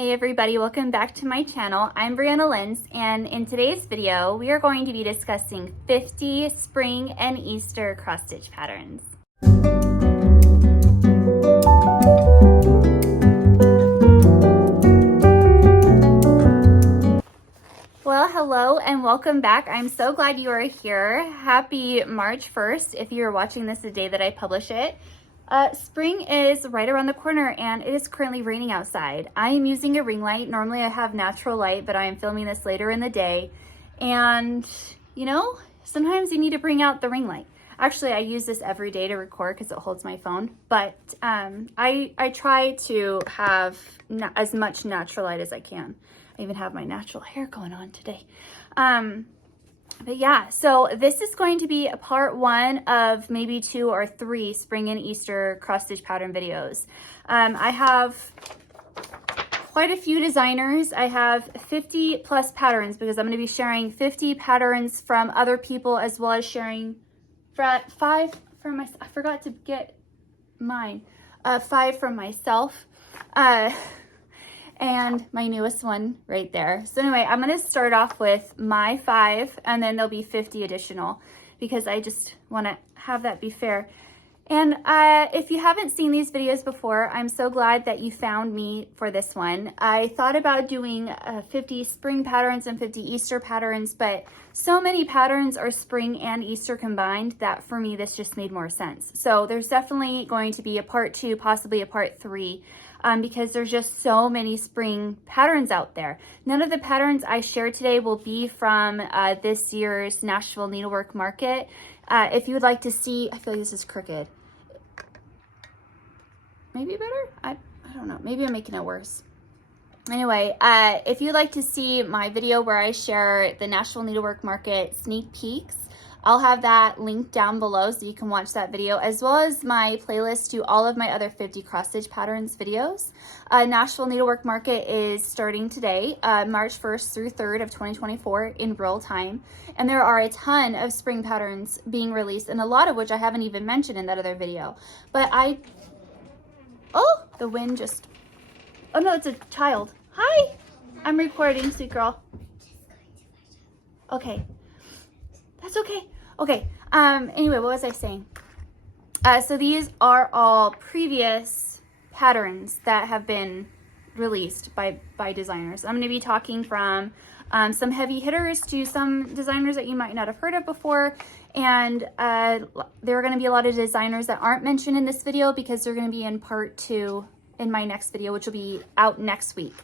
Hey everybody, welcome back to my channel. I'm Brianna Lenz, and in today's video, we are going to be discussing 50 spring and Easter cross stitch patterns. Well, hello and welcome back. I'm so glad you are here. Happy March 1st if you're watching this the day that I publish it. Spring is right around the corner and it is currently raining outside. I am using a ring light. Normally I have natural light, but I am filming this later in the day. And you know, sometimes you need to bring out the ring light. Actually, I use this every day to record because it holds my phone. But I try to have as much natural light as I can. I even have my natural hair going on today. But yeah, so this is going to be a part one of maybe 2 or 3 spring and Easter cross stitch pattern videos. I have quite a few designers. I have 50 plus patterns because I'm going to be sharing 50 patterns from other people as well as sharing 5 from myself. I forgot to get mine. 5 from myself. And my newest one right there. So anyway, I'm going to start off with my 5 and then there'll be 50 additional because I just want to have that be fair. And if you haven't seen these videos before, I'm so glad that you found me for this one. I thought about doing 50 spring patterns and 50 Easter patterns, but so many patterns are spring and Easter combined that for me, this just made more sense. So there's definitely going to be a part 2, possibly a part 3. Because there's just so many spring patterns out there. None of the patterns I share today will be from this year's Nashville Needlework Market. If you would like to see, I feel like this is crooked. Maybe better? I don't know. Maybe I'm making it worse. Anyway, if you'd like to see my video where I share the Nashville Needlework Market sneak peeks, I'll have that linked down below so you can watch that video, as well as my playlist to all of my other 50 cross stitch patterns videos. Nashville Needlework Market is starting today, March 1st through 3rd of 2024 in real time. And there are a ton of spring patterns being released, and a lot of which I haven't even mentioned in that other video. But oh, the wind just, oh no, it's a child. Hi, I'm recording, sweet girl. Okay. That's okay. Okay. Anyway, what was I saying? So these are all previous patterns that have been released by designers. I'm going to be talking from some heavy hitters to some designers that you might not have heard of before. And there are going to be a lot of designers that aren't mentioned in this video because they're going to be in part 2 in my next video, which will be out next week.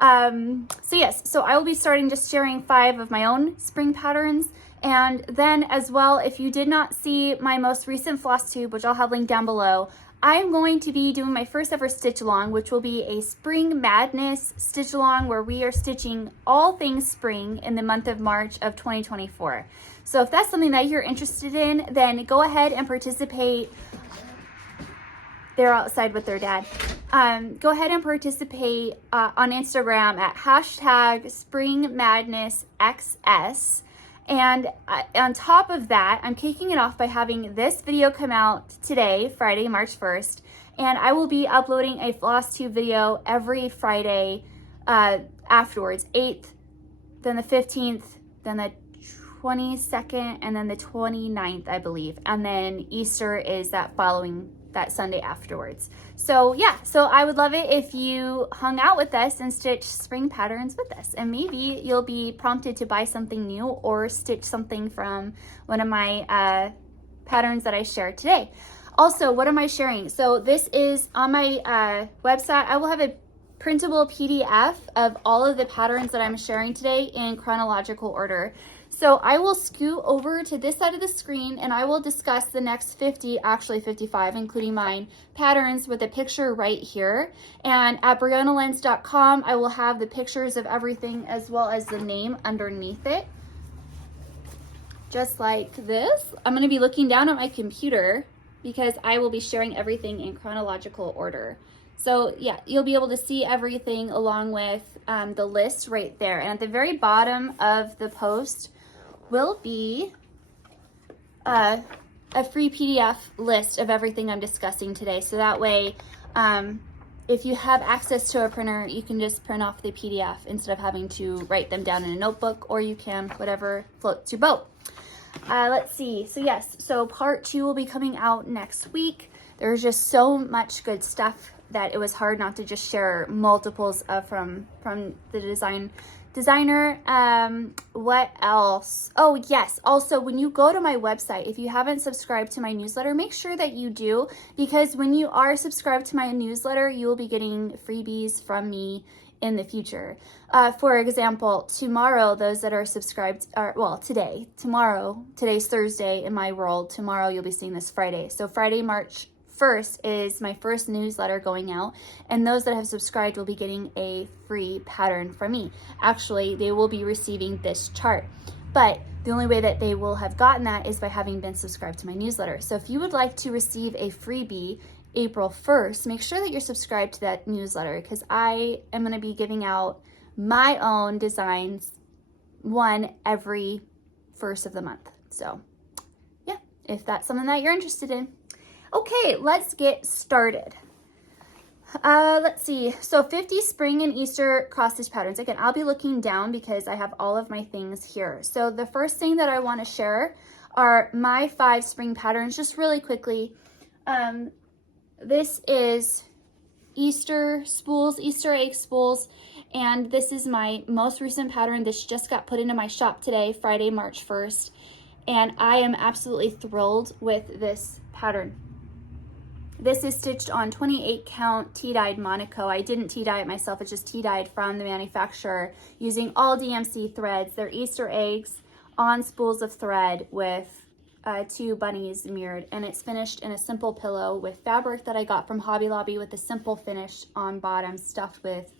So yes, so I will be starting just sharing 5 of my own spring patterns. And then as well, if you did not see my most recent floss tube, which I'll have linked down below, I'm going to be doing my first ever stitch along, which will be a Spring Madness stitch along where we are stitching all things spring in the month of March of 2024. So if that's something that you're interested in, then go ahead and participate. They're outside with their dad. Go ahead and participate on Instagram at #SpringMadnessXS. And on top of that, I'm kicking it off by having this video come out today, Friday, March 1st. And I will be uploading a floss tube video every Friday afterwards, 8th, then the 15th, then the 22nd, and then the 29th, I believe. And then Easter is that Sunday afterwards. So yeah, so I would love it if you hung out with us and stitch spring patterns with us, and maybe you'll be prompted to buy something new or stitch something from one of my patterns that I shared today. Also, what am I sharing? So this is on my website. I will have a printable PDF of all of the patterns that I'm sharing today in chronological order. So I will scoot over to this side of the screen and I will discuss the next 50, actually 55, including mine, patterns with a picture right here. And at briannalenz.com, I will have the pictures of everything as well as the name underneath it. Just like this. I'm going to be looking down at my computer because I will be sharing everything in chronological order. So yeah, you'll be able to see everything along with the list right there. And at the very bottom of the post will be a free PDF list of everything I'm discussing today. So that way if you have access to a printer, you can just print off the PDF instead of having to write them down in a notebook, or you can, whatever floats your boat. Let's see. So yes, so part 2 will be coming out next week. There's just so much good stuff that it was hard not to just share multiples of from the designer. What else? Oh yes, also when you go to my website, if you haven't subscribed to my newsletter, make sure that you do, because when you are subscribed to my newsletter, you will be getting freebies from me in the future. For example, tomorrow, those that are subscribed today's Thursday in my world, tomorrow you'll be seeing this Friday. So Friday, March 1st is my first newsletter going out, and those that have subscribed will be getting a free pattern from me. Actually, they will be receiving this chart, but the only way that they will have gotten that is by having been subscribed to my newsletter. So if you would like to receive a freebie April 1st, make sure that you're subscribed to that newsletter, because I am going to be giving out my own designs, one every first of the month. So yeah, if that's something that you're interested in. Okay, let's get started. Let's see. So 50 spring and Easter cross stitch patterns. Again, I'll be looking down because I have all of my things here. So the first thing that I want to share are my 5 spring patterns, just really quickly. This is Easter spools, Easter egg spools, and this is my most recent pattern. This just got put into my shop today, Friday, March 1st, and I am absolutely thrilled with this pattern. This is stitched on 28 count tea-dyed Monaco. I didn't tea-dye it myself, it's just tea-dyed from the manufacturer using all DMC threads. They're Easter eggs on spools of thread with 2 bunnies mirrored, and it's finished in a simple pillow with fabric that I got from Hobby Lobby with a simple finish on bottom stuffed with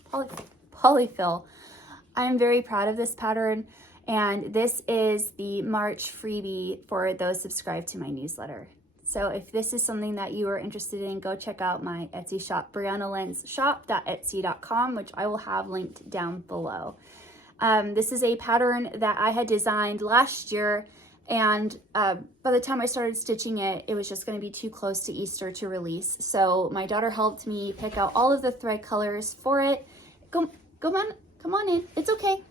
polyfill. I'm very proud of this pattern, and this is the March freebie for those subscribed to my newsletter. So if this is something that you are interested in, go check out my Etsy shop, briannalensshop.etsy.com, which I will have linked down below. This is a pattern that I had designed last year, and by the time I started stitching it, it was just going to be too close to Easter to release. So my daughter helped me pick out all of the thread colors for it. Come on in. It's okay.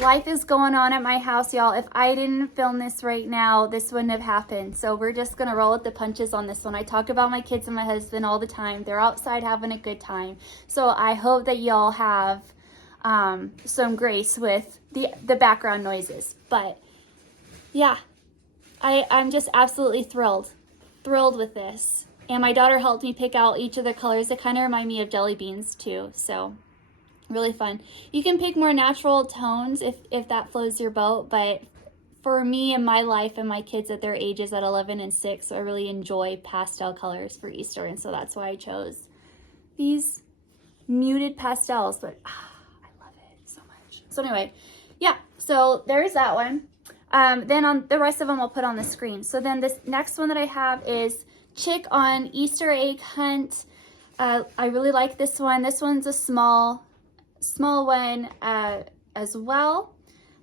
Life is going on at my house, y'all. If I didn't film this right now, this wouldn't have happened. So we're just going to roll with the punches on this one. I talk about my kids and my husband all the time. They're outside having a good time. So I hope that y'all have some grace with the background noises. But yeah, I'm just absolutely thrilled with this. And my daughter helped me pick out each of the colors. They kind of remind me of jelly beans too, so really fun. You can pick more natural tones if that floats your boat, but for me and my life and my kids at their ages at 11 and 6, I really enjoy pastel colors for Easter, and so that's why I chose these muted pastels, but I love it so much. So anyway, yeah, so there's that one. Then on the rest of them I'll put on the screen. So then this next one that I have is Chick on Easter Egg Hunt. I really like this one. This one's a small one as well.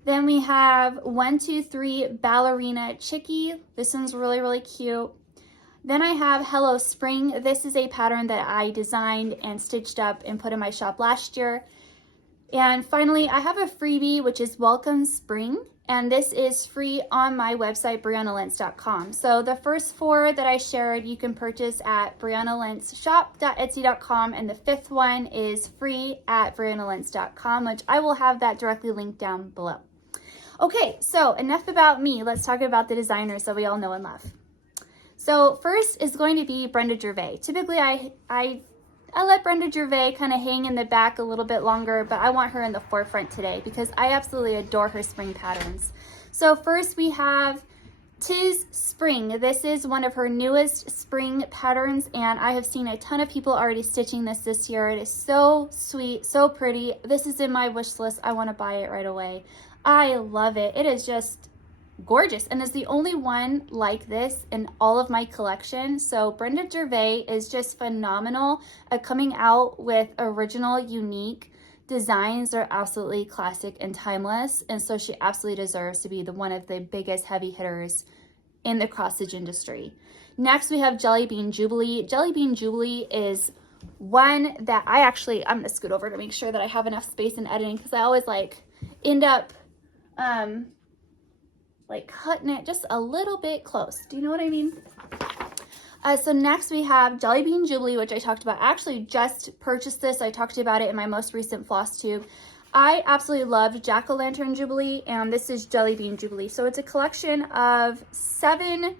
Then we have 1, 2, 3 Ballerina Chickie. This one's really cute. Then I have Hello Spring. This is a pattern that I designed and stitched up and put in my shop last year. And finally, I have a freebie, which is Welcome Spring. And this is free on my website, briannalens.com. So the first 4 that I shared, you can purchase at briannalensshop.etsy.com, and the 5th one is free at briannalens.com, which I will have that directly linked down below. Okay, so enough about me. Let's talk about the designers that we all know and love. So first is going to be Brenda Gervais. Typically, I let Brenda Gervais kind of hang in the back a little bit longer, but I want her in the forefront today because I absolutely adore her spring patterns. So first we have Tis Spring. This is one of her newest spring patterns, and I have seen a ton of people already stitching this year. It is so sweet, so pretty. This is in my wish list. I want to buy it right away. I love it. It is just gorgeous, and is the only one like this in all of my collection. So Brenda Gervais is just phenomenal at coming out with original, unique designs that are absolutely classic and timeless, and so she absolutely deserves to be one of the biggest heavy hitters in the cross stitch industry. Next we have Jelly Bean Jubilee. Jelly Bean Jubilee is one that I'm gonna scoot over to make sure that I have enough space in editing, because I always like end up like cutting it just a little bit close. Do you know what I mean? So next we have Jelly Bean Jubilee, which I talked about. I actually just purchased this. I talked about it in my most recent floss tube. I absolutely loved Jack-O-Lantern Jubilee, and this is Jelly Bean Jubilee. So it's a collection of 7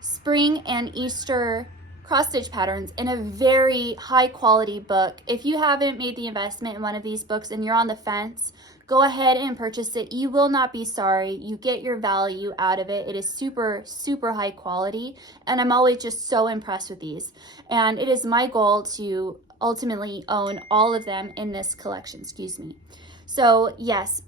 spring and Easter cross-stitch patterns in a very high-quality book. If you haven't made the investment in one of these books and you're on the fence, go ahead and purchase it. You will not be sorry. You get your value out of it. It is super, super high quality, and I'm always just so impressed with these. And it is my goal to ultimately own all of them in this collection, excuse me. So yes,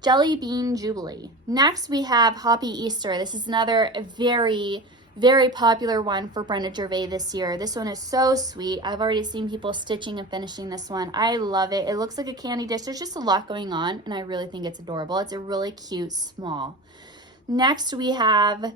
Jelly Bean Jubilee. Next we have Hoppy Easter. This is another very, very popular one for Brenda Gervais this year. This one is so sweet. I've already seen people stitching and finishing this one. I love it. It looks like a candy dish. There's just a lot going on, and I really think it's adorable. It's a really cute small. Next we have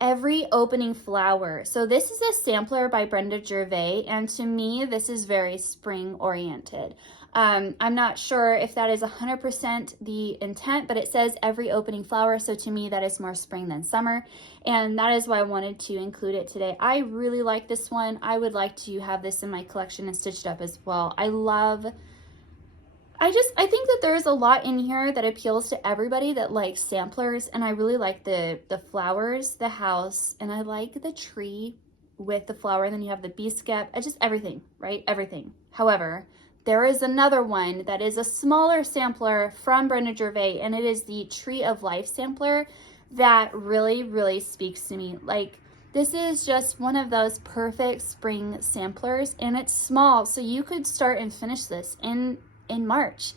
Every Opening Flower. So this is a sampler by Brenda Gervais, and to me this is very spring oriented. I'm not sure if that is 100% the intent, but it says every opening flower, so to me that is more spring than summer, and that is why I wanted to include it today. I really like this one. I would like to have this in my collection and stitched up as well. I think that there's a lot in here that appeals to everybody that likes samplers, and I really like the flowers, the house, and I like the tree with the flower, and then you have the bee skep, just everything, right? Everything. However, there is another one that is a smaller sampler from Brenda Gervais, and it is the Tree of Life sampler that really, really speaks to me. Like, this is just one of those perfect spring samplers, and it's small, so you could start and finish this in March.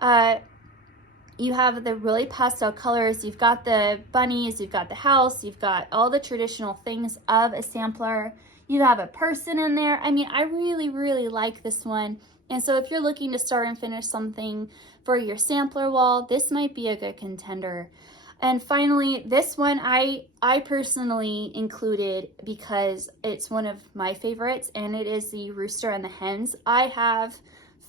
You have the really pastel colors, you've got the bunnies, you've got the house, you've got all the traditional things of a sampler. You have a person in there. I mean, I really, really like this one. And so if you're looking to start and finish something for your sampler wall, this might be a good contender. And finally, this one I personally included because it's one of my favorites, and it is the Rooster and the Hens. I have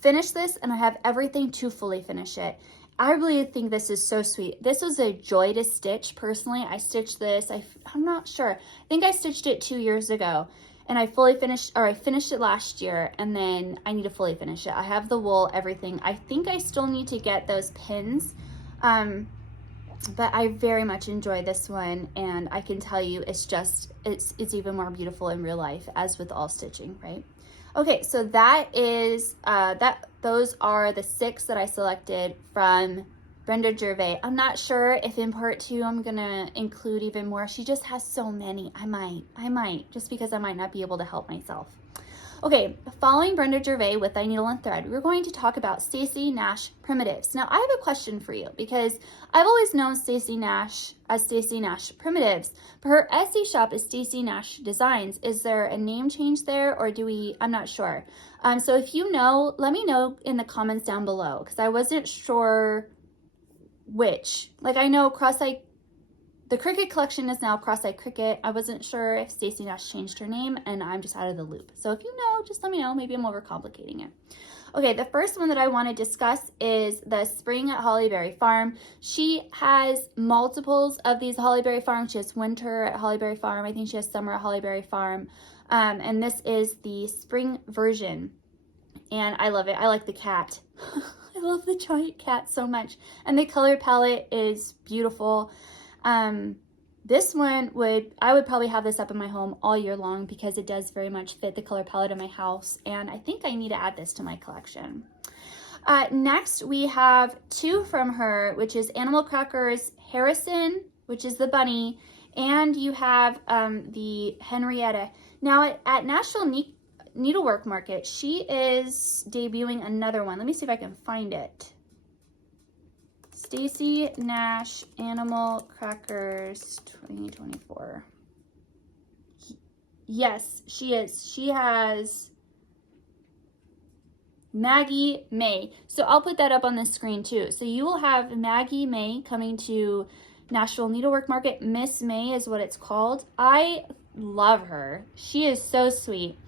finished this, and I have everything to fully finish it. I really think this is so sweet. This was a joy to stitch. Personally, I stitched this, I'm not sure. I think I stitched it 2 years ago. And I finished it last year, and then I need to fully finish it. I have the wool, everything. I think I still need to get those pins, but I very much enjoy this one, and I can tell you it's even more beautiful in real life, as with all stitching, right? Okay, so those are the 6 that I selected from Brenda Gervais. I'm not sure if in part 2 I'm gonna include even more. She just has so many. I might, just because I might not be able to help myself. Okay, following Brenda Gervais with Thy Needle and Thread, we're going to talk about Stacey Nash Primitives. Now, I have a question for you, because I've always known Stacey Nash as Stacey Nash Primitives, but her Etsy shop is Stacey Nash Designs. Is there a name change there, or I'm not sure. So if you know, let me know in the comments down below, because I wasn't sure which. Like, I know the Cricut collection is now Cross-Eyed Cricut. I wasn't sure if Stacey Nash changed her name, and I'm just out of the loop. So if you know, just let me know. Maybe I'm overcomplicating it. Okay, the first one that I want to discuss is the Spring at Hollyberry Farm. She has multiples of these Hollyberry Farm. She has winter at Hollyberry Farm. I think she has summer at Hollyberry Farm. And this is the spring version. And I love it. I like the cat. I love the giant cat so much. And the color palette is beautiful. This one I would probably have this up in my home all year long, because it does very much fit the color palette of my house. And I think I need to add this to my collection. Next, we have 2 from her, which is Animal Crackers Harrison, which is the bunny. And you have the Henrietta. Now at National Needlework Market, she is debuting another one. Let me see if I can find it. Stacey Nash Animal Crackers 2024. Yes, she is. She has Maggie May. So I'll put that up on the screen too. So you will have Maggie May coming to Nashville Needlework Market. Miss May is what it's called. I love her. She is so sweet.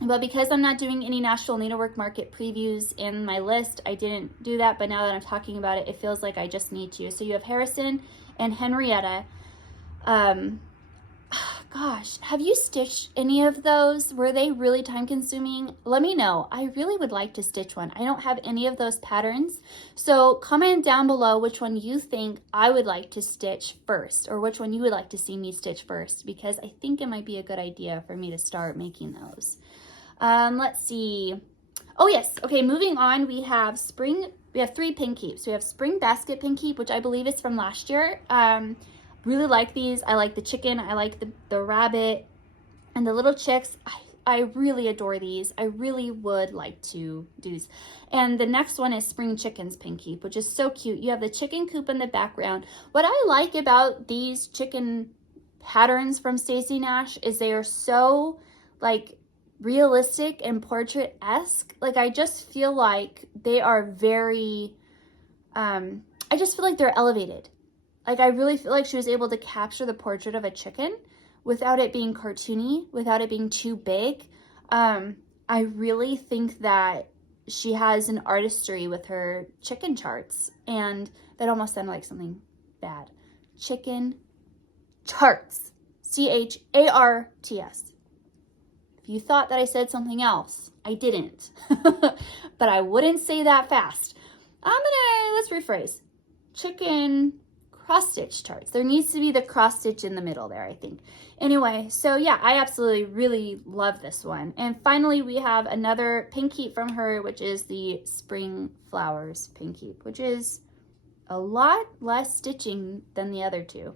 But because I'm not doing any National Needlework Market previews in my list, I didn't do that. But now that I'm talking about it, it feels like I just need to. So you have Harrison and Henrietta. Gosh, have you stitched any of those? Were they really time consuming? Let me know. I really would like to stitch one. I don't have any of those patterns. So comment down below which one you think I would like to stitch first, or which one you would like to see me stitch first, because I think it might be a good idea for me to start making those. Let's see. Oh yes. Okay, moving on. We have 3 pin keeps. We have Spring Basket pin keep, which I believe is from last year. Really like these. I like the chicken. I like the rabbit and the little chicks. I really adore these. I really would like to do these. And the next one is Spring Chickens pin keep, which is so cute. You have the chicken coop in the background. What I like about these chicken patterns from Stacey Nash is they are so like realistic and portrait-esque. Like I just feel like they are very, I just feel like they're elevated. Like I really feel like she was able to capture the portrait of a chicken without it being cartoony, without it being too big. I really think that she has an artistry with her chicken charts, and that almost sounded like something bad. Chicken charts, CHARTS. If you thought that I said something else, I didn't, but I wouldn't say that fast. Let's rephrase. Chicken cross stitch charts. There needs to be the cross stitch in the middle there, I think. Anyway, so yeah, I absolutely really love this one. And finally, we have another pin keep from her, which is the Spring Flowers pin keep, which is a lot less stitching than the other two.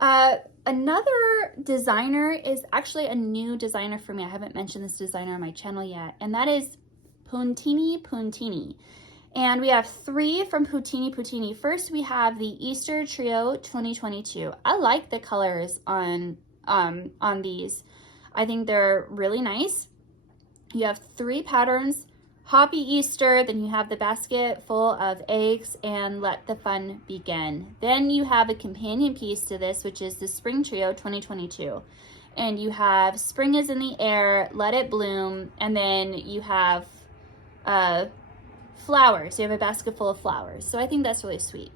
Another designer is actually a new designer for me. I haven't mentioned this designer on my channel yet, and that is Puntini Puntini. And we have 3 from Puntini Puntini. First, we have the Easter Trio 2022. I like the colors on these. I think they're really nice. You have 3 patterns. Happy Easter, then you have the basket full of eggs, and let the fun begin. Then you have a companion piece to this, which is the Spring Trio 2022. And you have spring is in the air, let it bloom, and then you have flowers. You have a basket full of flowers. So I think that's really sweet.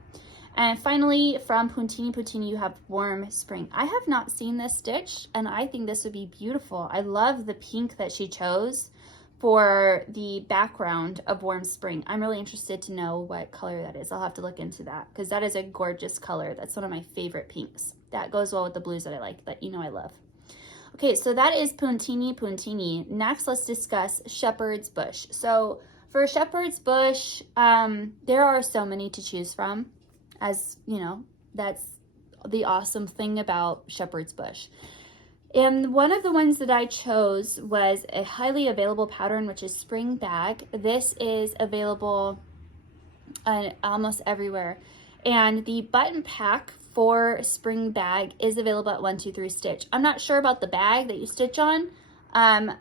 And finally, from Puntini Puntini, you have Warm Spring. I have not seen this stitch, and I think this would be beautiful. I love the pink that she chose for the background of Warm Spring. I'm really interested to know what color that is. I'll have to look into that, because that is a gorgeous color. That's one of my favorite pinks. That goes well with the blues that I like, that you know I love. Okay, so that is Puntini Puntini. Next, let's discuss Shepherd's Bush. So for Shepherd's Bush, there are so many to choose from. As you know, that's the awesome thing about Shepherd's Bush. And one of the ones that I chose was a highly available pattern, which is Spring Bag. This is available almost everywhere. And the button pack for Spring Bag is available at 123 Stitch. I'm not sure about the bag that you stitch on.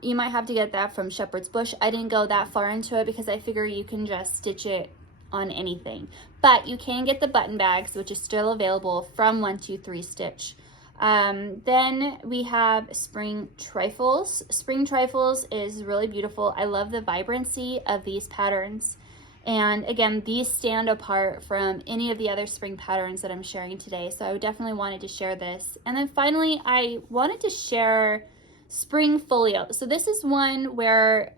You might have to get that from Shepherd's Bush. I didn't go that far into it because I figure you can just stitch it on anything. But you can get the button bags, which is still available from 123 Stitch. Then we have Spring Trifles. Spring Trifles is really beautiful. I love the vibrancy of these patterns. And again, these stand apart from any of the other spring patterns that I'm sharing today. So I definitely wanted to share this. And then finally, I wanted to share Spring Folio. So this is one where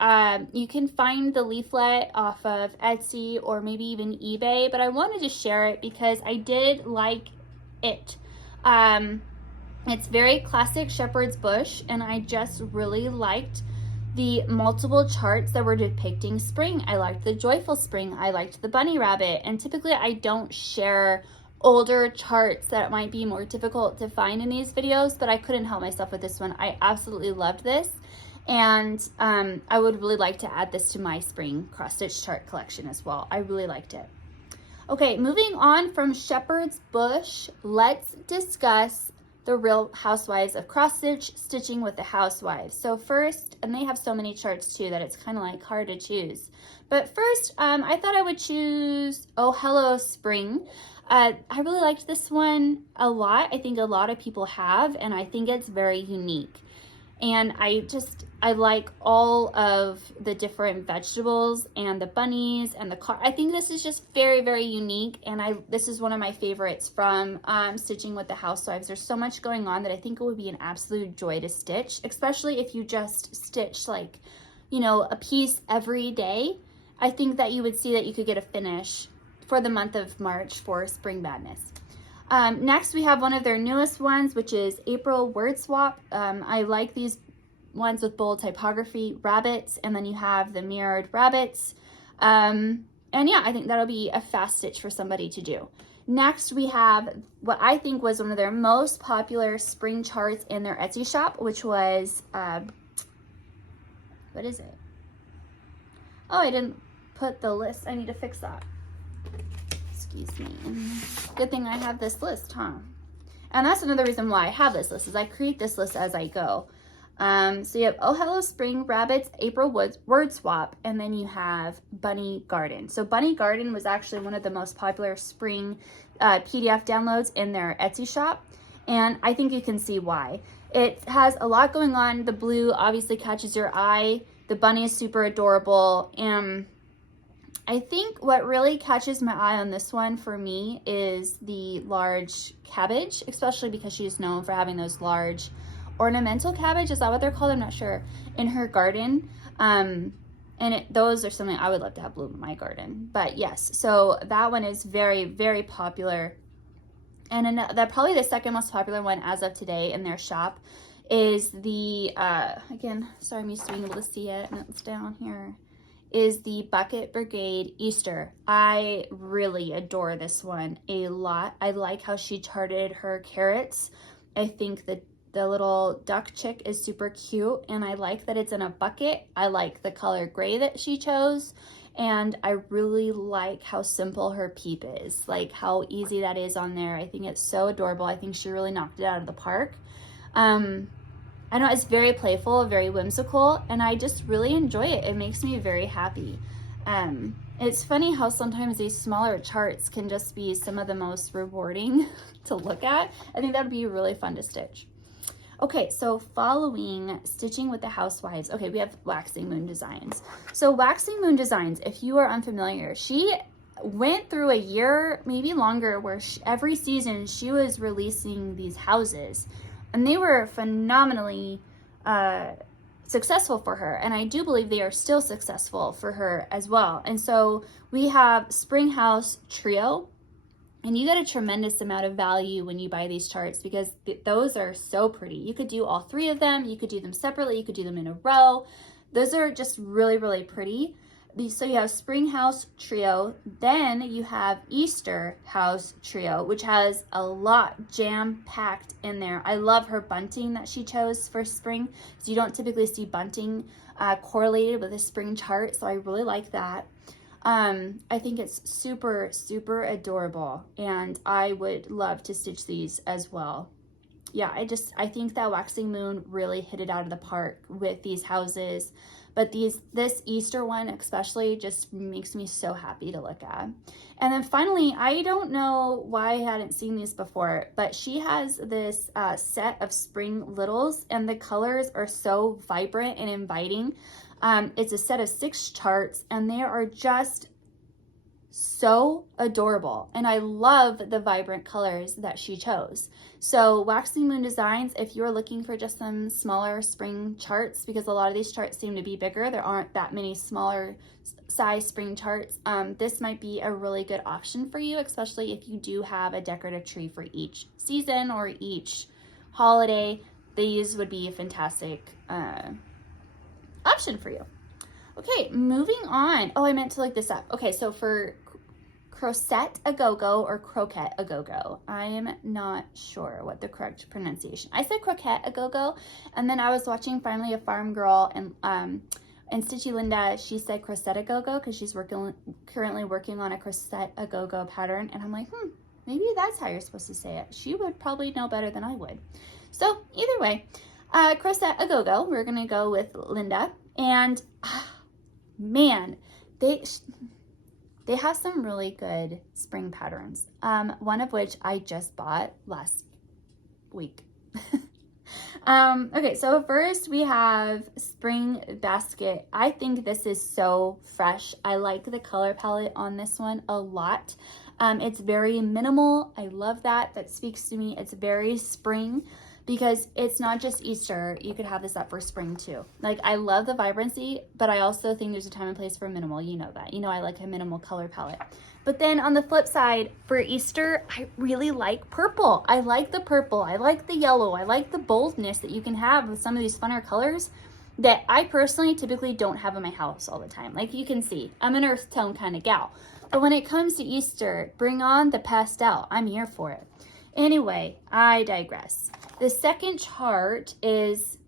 you can find the leaflet off of Etsy or maybe even eBay, but I wanted to share it because I did like it. It's very classic Shepherd's Bush, and I just really liked the multiple charts that were depicting spring. I liked the joyful spring. I liked the bunny rabbit. And typically I don't share older charts that might be more difficult to find in these videos, but I couldn't help myself with this one. I absolutely loved this. And I would really like to add this to my spring cross-stitch chart collection as well. I really liked it. Okay, moving on from Shepherd's Bush, let's discuss the Real Housewives of Cross Stitch, Stitching with the Housewives. So first, and they have so many charts too that it's kind of like hard to choose. But first, I thought I would choose Oh Hello Spring. I really liked this one a lot. I think a lot of people have, and I think it's very unique. And I like all of the different vegetables and the bunnies and the car. I think this is just very, very unique. And this is one of my favorites from Stitching with the Housewives. There's so much going on that I think it would be an absolute joy to stitch, especially if you just stitch like, you know, a piece every day. I think that you would see that you could get a finish for the month of March for Spring Madness. Next, we have one of their newest ones, which is April Word Swap. I like these ones with bold typography, rabbits, and then you have the mirrored rabbits. And yeah, I think that'll be a fast stitch for somebody to do. Next, we have what I think was one of their most popular spring charts in their Etsy shop, which was, what is it? Oh, I didn't put the list. I need to fix that. Excuse me. Good thing I have this list, huh? And that's another reason why I have this list, is I create this list as I go. So you have Oh Hello Spring, Rabbits, April Word Swap, and then you have Bunny Garden. So Bunny Garden was actually one of the most popular spring PDF downloads in their Etsy shop, and I think you can see why. It has a lot going on. The blue obviously catches your eye. The bunny is super adorable, and I think what really catches my eye on this one for me is the large cabbage, especially because she's known for having those large ornamental cabbage. Is that what they're called? I'm not sure. In her garden. And those are something I would love to have bloom in my garden. But yes, so that one is very, very popular. And probably the second most popular one as of today in their shop is the, again, sorry, I'm used to being able to see it, and it's down here, is the Bucket Brigade Easter. I really adore this one a lot. I like how she charted her carrots. I think that the little duck chick is super cute, and I like that it's in a bucket. I like the color gray that she chose, and I really like how simple her peep is, like how easy that is on there. I think it's so adorable. I think she really knocked it out of the park. I know it's very playful, very whimsical, and I just really enjoy it. It makes me very happy. It's funny how sometimes these smaller charts can just be some of the most rewarding to look at. I think that would be really fun to stitch. Okay, so following Stitching with the Housewives, okay, we have Waxing Moon Designs. So Waxing Moon Designs, if you are unfamiliar, she went through a year, maybe longer, where every season she was releasing these houses. And they were phenomenally successful for her. And I do believe they are still successful for her as well. And so we have Spring House Trio. And you get a tremendous amount of value when you buy these charts, because those are so pretty. You could do all three of them. You could do them separately. You could do them in a row. Those are just really, really pretty. So you have Spring House Trio, then you have Easter House Trio, which has a lot jam-packed in there. I love her bunting that she chose for spring. So you don't typically see bunting correlated with a spring chart, so I really like that. I think it's super, super adorable, and I would love to stitch these as well. Yeah, I think that Waxing Moon really hit it out of the park with these houses. But this Easter one especially just makes me so happy to look at. And then finally, I don't know why I hadn't seen these before, but she has this set of spring littles, and the colors are so vibrant and inviting. It's a set of 6 charts, and they are just so adorable, and I love the vibrant colors that she chose. So Waxing Moon Designs, if you're looking for just some smaller spring charts, because a lot of these charts seem to be bigger, there aren't that many smaller size spring charts, this might be a really good option for you, especially if you do have a decorative tree for each season or each holiday. These would be a fantastic option for you. Okay, moving on. Oh, I meant to look this up. Okay, so for Crochet a Go-Go or Croquet a Go-Go, I am not sure what the correct pronunciation. I said Croquet a Go-Go, and then I was watching Finally a Farm Girl, and Stitchy Linda, she said Crochet a Go-Go because she's currently working on a Crochet a Go-Go pattern, and I'm like, maybe that's how you're supposed to say it. She would probably know better than I would. So either way, Crochet a Go-Go, we're gonna go with Linda, and man, they have some really good spring patterns. One of which I just bought last week. Okay, so first we have Spring Basket. I think this is so fresh. I like the color palette on this one a lot. It's very minimal. I love that. That speaks to me. It's very spring because it's not just Easter. You could have this up for spring too. Like, I love the vibrancy, but I also think there's a time and place for minimal. You know that. You know I like a minimal color palette. But then on the flip side, for Easter, I really like purple. I like the purple. I like the yellow. I like the boldness that you can have with some of these funner colors that I personally typically don't have in my house all the time. Like you can see, I'm an earth tone kind of gal. But when it comes to Easter, bring on the pastel. I'm here for it. Anyway, I digress. The second chart is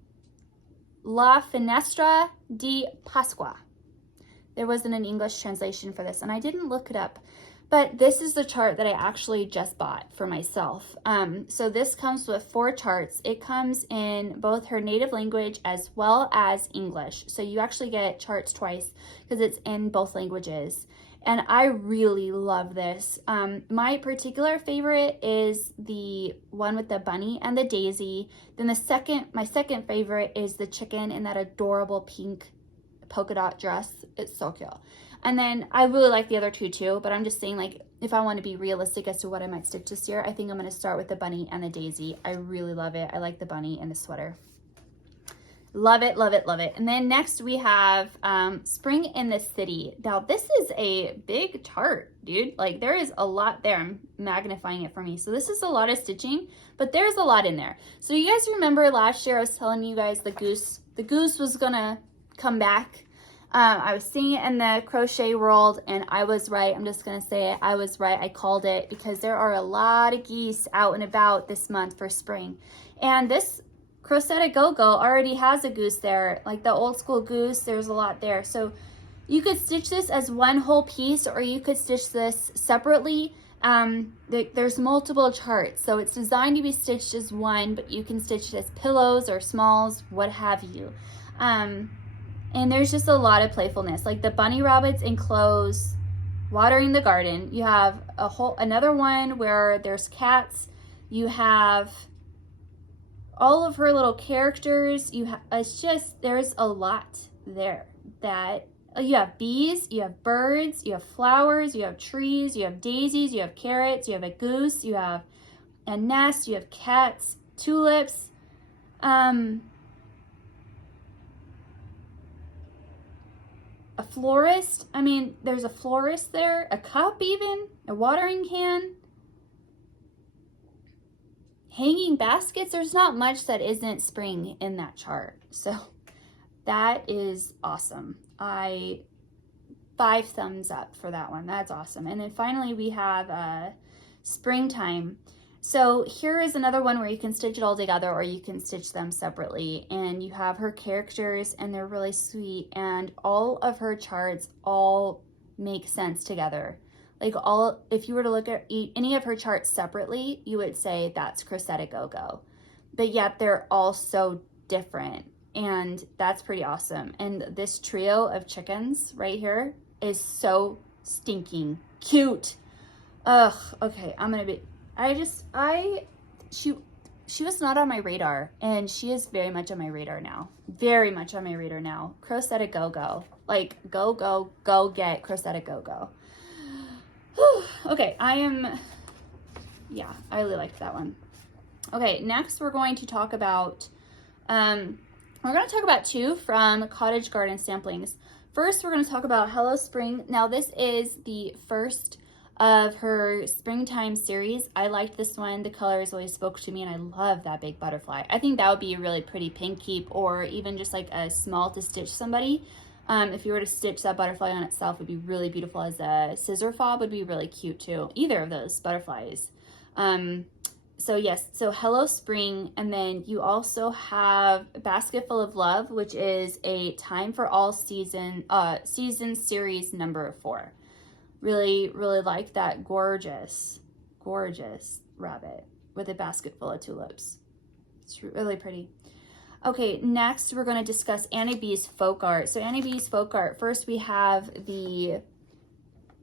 La Finestra di Pasqua. There wasn't an English translation for this, and I didn't look it up. But this is the chart that I actually just bought for myself. So this comes with 4 charts. It comes in both her native language as well as English. So you actually get charts twice because it's in both languages. And I really love this. My particular favorite is the one with the bunny and the daisy. Then my second favorite is the chicken in that adorable pink polka dot dress. It's so cute. And then I really like the other 2 too, but I'm just saying, like, if I want to be realistic as to what I might stitch this year, I think I'm going to start with the bunny and the daisy. I really love it. I like the bunny and the sweater. Love it, love it, love it. And then next we have Spring in the City. Now this is a big chart, dude. Like, there is a lot there. I'm magnifying it for me. So this is a lot of stitching, but there's a lot in there. So you guys remember last year I was telling you guys the goose was gonna come back. I was seeing it in the crochet world and I was right. I'm just gonna say it. I was right. I called it because there are a lot of geese out and about this month for spring. And this Crochet Go-Go already has a goose there, like the old school goose. There's a lot there. So you could stitch this as one whole piece, or you could stitch this separately. There's multiple charts, so it's designed to be stitched as one, but you can stitch it as pillows or smalls, what have you. And there's just a lot of playfulness, like the bunny rabbits enclose watering the garden. You have another one where there's cats. You have all of her little characters. There's a lot there. That you have bees, you have birds, you have flowers, you have trees, you have daisies, you have carrots, you have a goose, you have a nest, you have cats, tulips, a florist. I mean, there's a florist there, a cup even, a watering can, hanging baskets. There's not much that isn't spring in that chart. So that is awesome. 5 thumbs up for that one. That's awesome. And then finally we have springtime. So here is another one where you can stitch it all together or you can stitch them separately. And you have her characters and they're really sweet. And all of her charts all make sense together. Like, if you were to look at any of her charts separately, you would say that's Crochet Go-Go. But yet they're all so different. And that's pretty awesome. And this trio of chickens right here is so stinking cute. Ugh, okay, she was not on my radar, and she is very much on my radar now. Very much on my radar now. Crochet Go-Go. Like, go get Crochet Go-Go. Okay, I really liked that one. Okay, next we're going to talk about, we're going to talk about 2 from Cottage Garden Samplings. First, we're going to talk about Hello Spring. Now, this is the first of her springtime series. I liked this one. The colors always spoke to me, and I love that big butterfly. I think that would be a really pretty pin keep, or even just like a small to stitch somebody. If you were to stitch that butterfly on itself, it would be really beautiful. As a scissor fob would be really cute too. Either of those butterflies. So yes, so Hello Spring, and then you also have Basket Full of Love, which is a Time for All season series number 4. Really, really like that gorgeous rabbit with a basket full of tulips. It's really pretty. Okay, next we're going to discuss Annie B's folk art. So Annie B's folk art, first we have the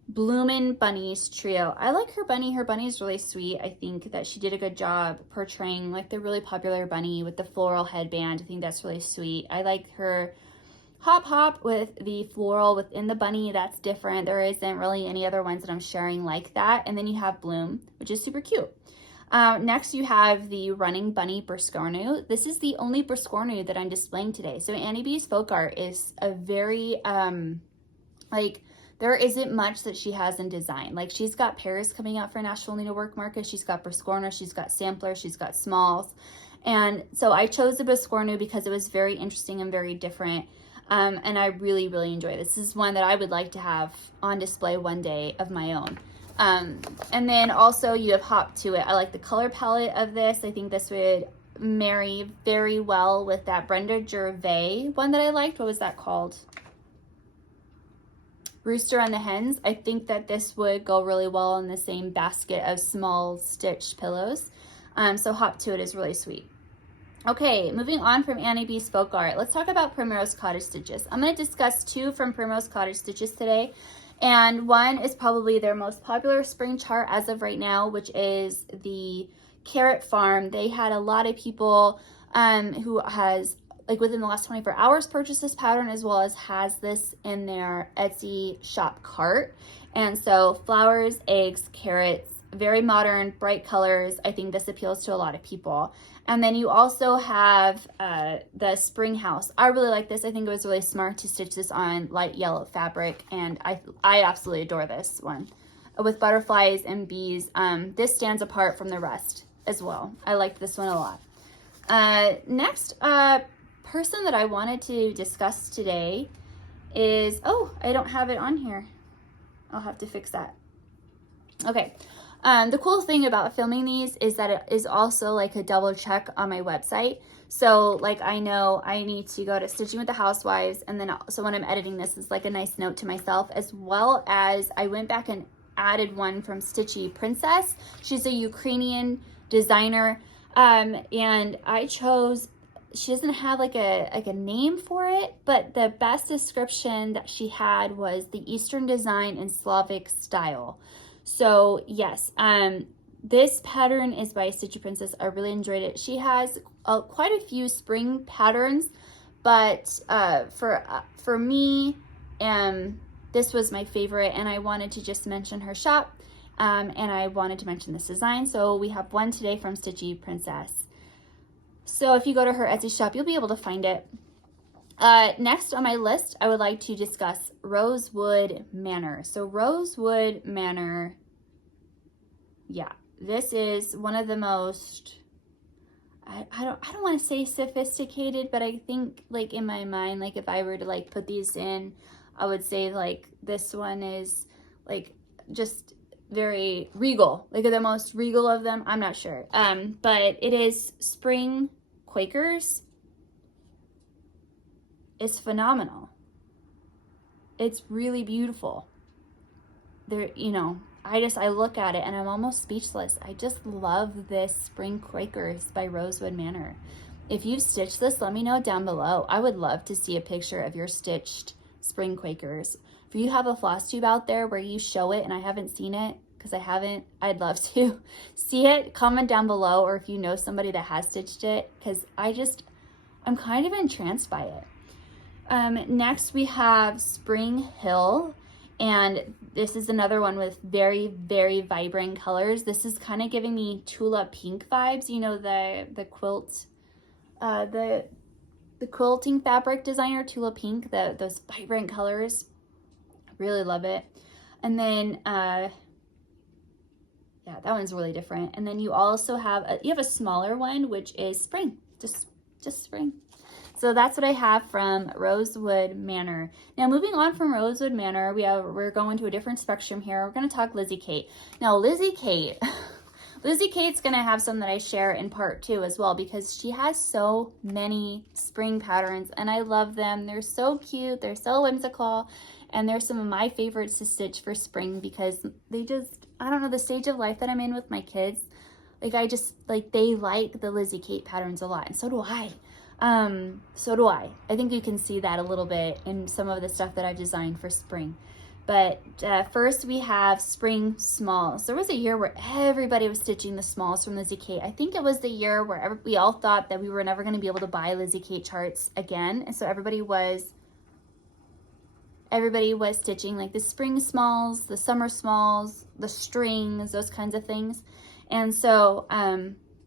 Bloomin' Bunnies trio. I like her bunny. Her bunny is really sweet. I think that she did a good job portraying like the really popular bunny with the floral headband. I think that's really sweet. I like her Hop Hop with the floral within the bunny. That's different. There isn't really any other ones that I'm sharing like that. And then you have Bloom, which is super cute. Next, you have the Running Bunny Briscornu. This is the only Briscornu that I'm displaying today. So Annie B's folk art is a very, like, there isn't much that she has in design. Like, she's got pairs coming out for National Needlework Market. She's got Briscornu, she's got Sampler, she's got Smalls. And so I chose the Briscornu because it was very interesting and very different. And I really, really enjoy this. This is one that I would like to have on display one day of my own. And then also you have Hop to It. I like the color palette of this. I think this would marry very well with that Brenda Gervais one that I liked. What was that called? Rooster and the Hens. I think that this would go really well in the same basket of small stitched pillows. So Hop to It is really sweet. Okay, moving on from Annie B's folk art, let's talk about Primrose Cottage Stitches. I'm going to discuss two from Primrose Cottage Stitches today. And one is probably their most popular spring chart as of right now, which is the Carrot Farm. They had a lot of people who has, like within the last 24 hours, purchased this pattern, as well as has this in their Etsy shop cart. And so flowers, eggs, carrots, very modern, bright colors. I think this appeals to a lot of people. And then you also have the Spring House. I really like this. I think it was really smart to stitch this on light yellow fabric, and I absolutely adore this one. With butterflies and bees, this stands apart from the rest as well. I liked this one a lot. Next person that I wanted to discuss today is, oh, I don't have it on here. I'll have to fix that. Okay. The cool thing about filming these is that it is also like a double check on my website. So like I know I need to go to Stitching with the Housewives, and then so when I'm editing this, it's like a nice note to myself, as well as I went back and added one from Stitchy Princess. She's a Ukrainian designer, and I chose, she doesn't have like a name for it, but the best description that she had was the Eastern design in Slavic style. So yes, this pattern is by Stitchy Princess. I really enjoyed it. She has quite a few spring patterns, but for me, this was my favorite, and I wanted to just mention her shop, and I wanted to mention this design. So we have one today from Stitchy Princess. So if you go to her Etsy shop, you'll be able to find it. Next on my list, I would like to discuss Rosewood Manor. So Rosewood Manor, yeah, this is one of the most, I don't want to say sophisticated, but I think like in my mind, like if I were to like put these in, I would say like this one is like just very regal, like the most regal of them. I'm not sure. But it is Spring Quakers. It's phenomenal. It's really beautiful. There, you know, I look at it and I'm almost speechless. I just love this Spring Quakers by Rosewood Manor. If you've stitched this, let me know down below. I would love to see a picture of your stitched Spring Quakers. If you have a floss tube out there where you show it and I haven't seen it, because I haven't, I'd love to see it. Comment down below, or if you know somebody that has stitched it, because I'm kind of entranced by it. Next we have Spring Hill, and this is another one with very, very vibrant colors. This is kind of giving me Tula Pink vibes, you know, the quilt, the quilting fabric designer, Tula Pink, those vibrant colors. Really love it. And then, yeah, that one's really different. And then you also have a smaller one, which is Spring, just Spring. So that's what I have from Rosewood Manor. Now, moving on from Rosewood Manor, we're going to a different spectrum here. We're going to talk Lizzie Kate. Now, Lizzie Kate's going to have some that I share in part 2 as well, because she has so many spring patterns and I love them. They're so cute. They're so whimsical. And they're some of my favorites to stitch for spring, because they just, I don't know, the stage of life that I'm in with my kids, like they like the Lizzie Kate patterns a lot, and so do I. I think you can see that a little bit in some of the stuff that I've designed for spring. But first we have spring smalls. There was a year where everybody was stitching the smalls from Lizzie Kate. I think it was the year where we all thought that we were never going to be able to buy Lizzie Kate charts again. And so everybody was stitching like the spring smalls, the summer smalls, the strings, those kinds of things. And so,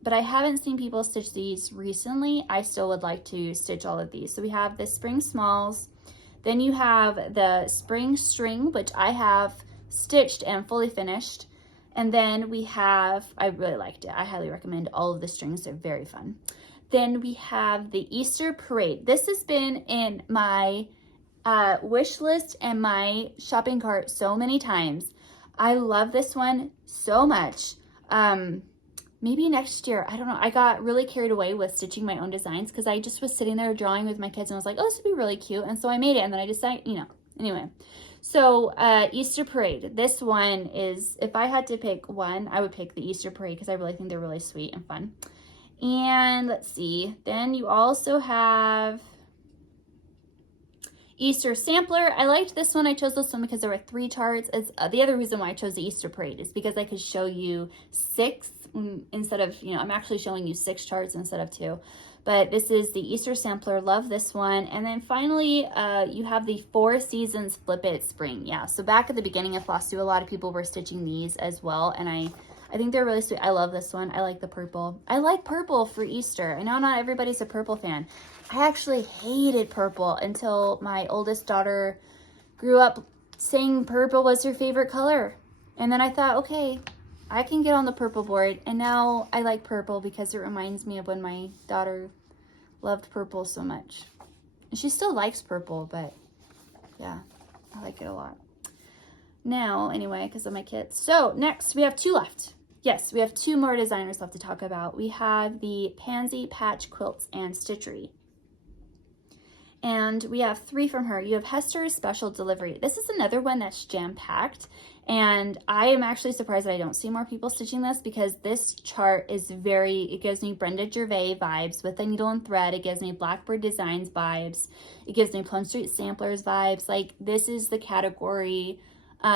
but I haven't seen people stitch these recently. I still would like to stitch all of these. So we have the spring smalls. Then you have the spring string, which I have stitched and fully finished. And then we have, I really liked it. I highly recommend all of the strings. They're very fun. Then we have the Easter Parade. This has been in my wish list and my shopping cart so many times. I love this one so much. Maybe next year, I don't know. I got really carried away with stitching my own designs because I just was sitting there drawing with my kids and I was like, oh, this would be really cute. And so I made it, and then I decided, anyway. So Easter Parade. This one is, if I had to pick one, I would pick the Easter Parade because I really think they're really sweet and fun. And let's see. Then you also have Easter Sampler. I liked this one. I chose this one because there were 3 charts. It's, the other reason why I chose the Easter Parade is because I could show you 6 instead of, I'm actually showing you 6 charts instead of 2. But this is the Easter Sampler. Love this one. And then finally, you have the 4 Seasons Flip It Spring. Yeah, so back at the beginning of Floss 2, a lot of people were stitching these as well. And I think they're really sweet. I love this one. I like the purple. I like purple for Easter. I know not everybody's a purple fan. I actually hated purple until my oldest daughter grew up saying purple was her favorite color. And then I thought, okay, I can get on the purple board. And now I like purple because it reminds me of when my daughter loved purple so much. And she still likes purple, but yeah, I like it a lot. Now, anyway, because of my kids. So next, we have 2 left. Yes, we have 2 more designers left to talk about. We have the Pansy Patch Quilts and Stitchery. And we have 3 from her. You have Hester's Special Delivery. This is another one that's jam-packed. And I am actually surprised that I don't see more people stitching this because this chart is it gives me Brenda Gervais vibes with the needle and thread. It gives me Blackbird Designs vibes. It gives me Plum Street Samplers vibes. Like, this is the category,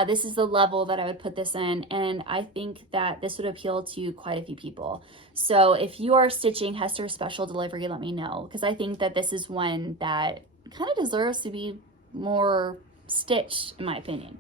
this is the level that I would put this in. And I think that this would appeal to quite a few people. So if you are stitching Hester's Special Delivery, let me know, because I think that this is one that kind of deserves to be more stitched, in my opinion.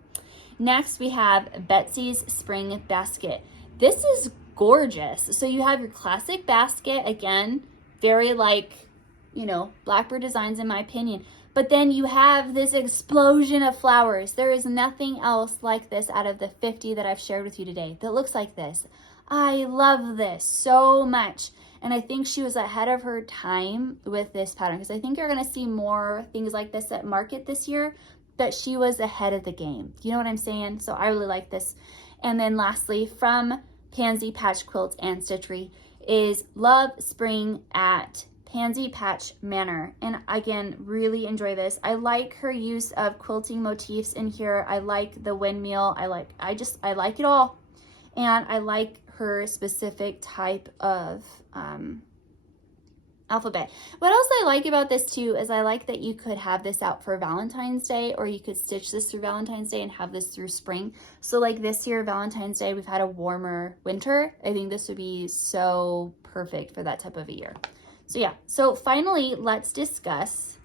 Next, we have Betsy's Spring Basket. This is gorgeous. So you have your classic basket, again, very Blackbird Designs in my opinion. But then you have this explosion of flowers. There is nothing else like this out of the 50 that I've shared with you today that looks like this. I love this so much. And I think she was ahead of her time with this pattern because I think you're going to see more things like this at market this year. But she was ahead of the game. You know what I'm saying? So I really like this. And then lastly, from Pansy Patch Quilts and Stitchery is Love Spring at Pansy Patch Manor. And again, really enjoy this. I like her use of quilting motifs in here. I like the windmill. I like it all. And I like her specific type of alphabet. What else I like about this too is I like that you could have this out for Valentine's Day, or you could stitch this through Valentine's Day and have this through spring. So like this year, Valentine's Day, we've had a warmer winter. I think this would be so perfect for that type of a year. So yeah, so finally, let's discuss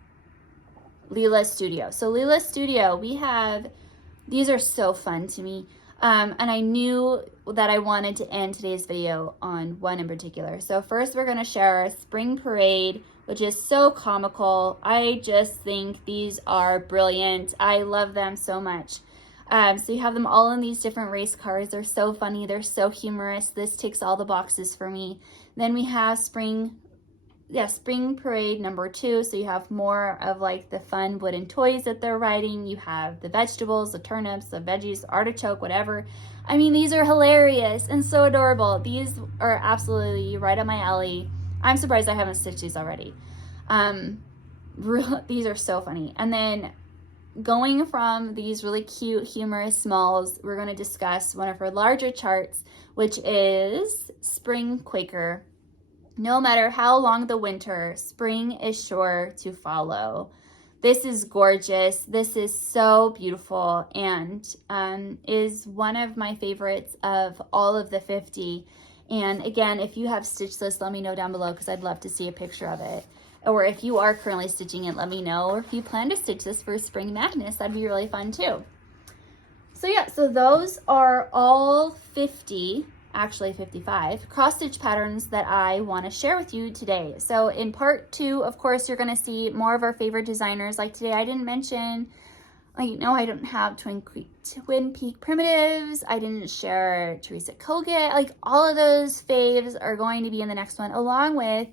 Leela's Studio. So Leela's Studio, these are so fun to me. And I knew that I wanted to end today's video on one in particular. So first we're going to share our Spring Parade, which is so comical. I just think these are brilliant. I love them so much. So you have them all in these different race cars. They're so funny. They're so humorous. This ticks all the boxes for me. Then we have Spring Parade number 2. So you have more of like the fun wooden toys that they're riding. You have the vegetables, the turnips, the veggies, artichoke, whatever. I mean, these are hilarious and so adorable. These are absolutely right up my alley. I'm surprised I haven't stitched these already. These are so funny. And then going from these really cute, humorous smalls, we're going to discuss one of her larger charts, which is Spring Quaker. No matter how long the winter, spring is sure to follow. This is gorgeous. This is so beautiful, and is one of my favorites of all of the 50. And again, if you have stitched this, let me know down below because I'd love to see a picture of it. Or if you are currently stitching it, let me know. Or if you plan to stitch this for Spring Madness, that'd be really fun too. So yeah, so those are all 50, actually 55, cross stitch patterns that I want to share with you today. So in part 2, of course, you're going to see more of our favorite designers. Like today, I didn't mention, you know, I don't have Twin Peak Primitives. I didn't share Teresa Kogut. Like all of those faves are going to be in the next one, along with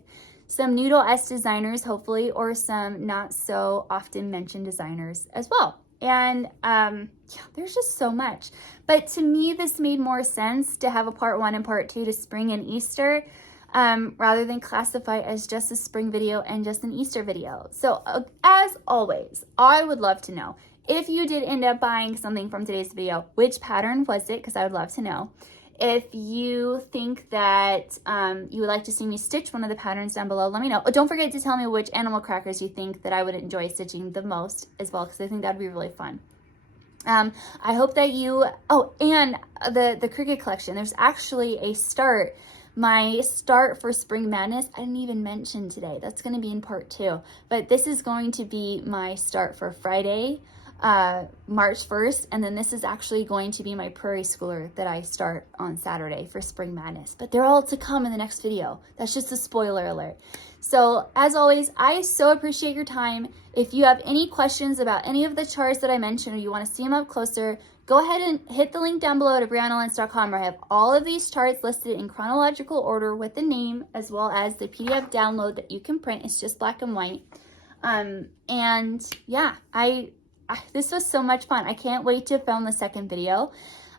some Noodle-esque designers, hopefully, or some not so often mentioned designers as well. And yeah, there's just so much. But to me, this made more sense to have a part 1 and part 2 to spring and Easter, rather than classify as just a spring video and just an Easter video. So as always, I would love to know if you did end up buying something from today's video, which pattern was it? Because I would love to know. If you think that you would like to see me stitch one of the patterns down below, let me know. Oh, don't forget to tell me which animal crackers you think that I would enjoy stitching the most as well, because I think that'd be really fun. I hope that you, oh, and the Cricut collection, there's actually a start. My start for Spring Madness, I didn't even mention today. That's going to be in part 2. But this is going to be my start for Friday, March 1st, and then this is actually going to be my Prairie Schooler that I start on Saturday for Spring Madness. But they're all to come in the next video. That's just a spoiler alert. So as always, I so appreciate your time. If you have any questions about any of the charts that I mentioned, or you want to see them up closer, go ahead and hit the link down below to BriannaLentz.com, where I have all of these charts listed in chronological order with the name, as well as the PDF download that you can print. It's just black and white. And yeah, this was so much fun. I can't wait to film the second video.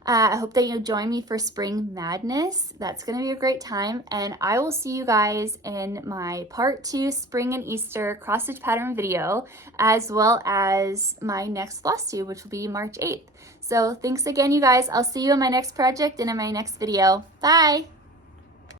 I hope that you join me for Spring Madness. That's going to be a great time. And I will see you guys in my part 2 Spring and Easter cross stitch pattern video, as well as my next floss tube, which will be March 8th. So thanks again, you guys. I'll see you in my next project and in my next video. Bye.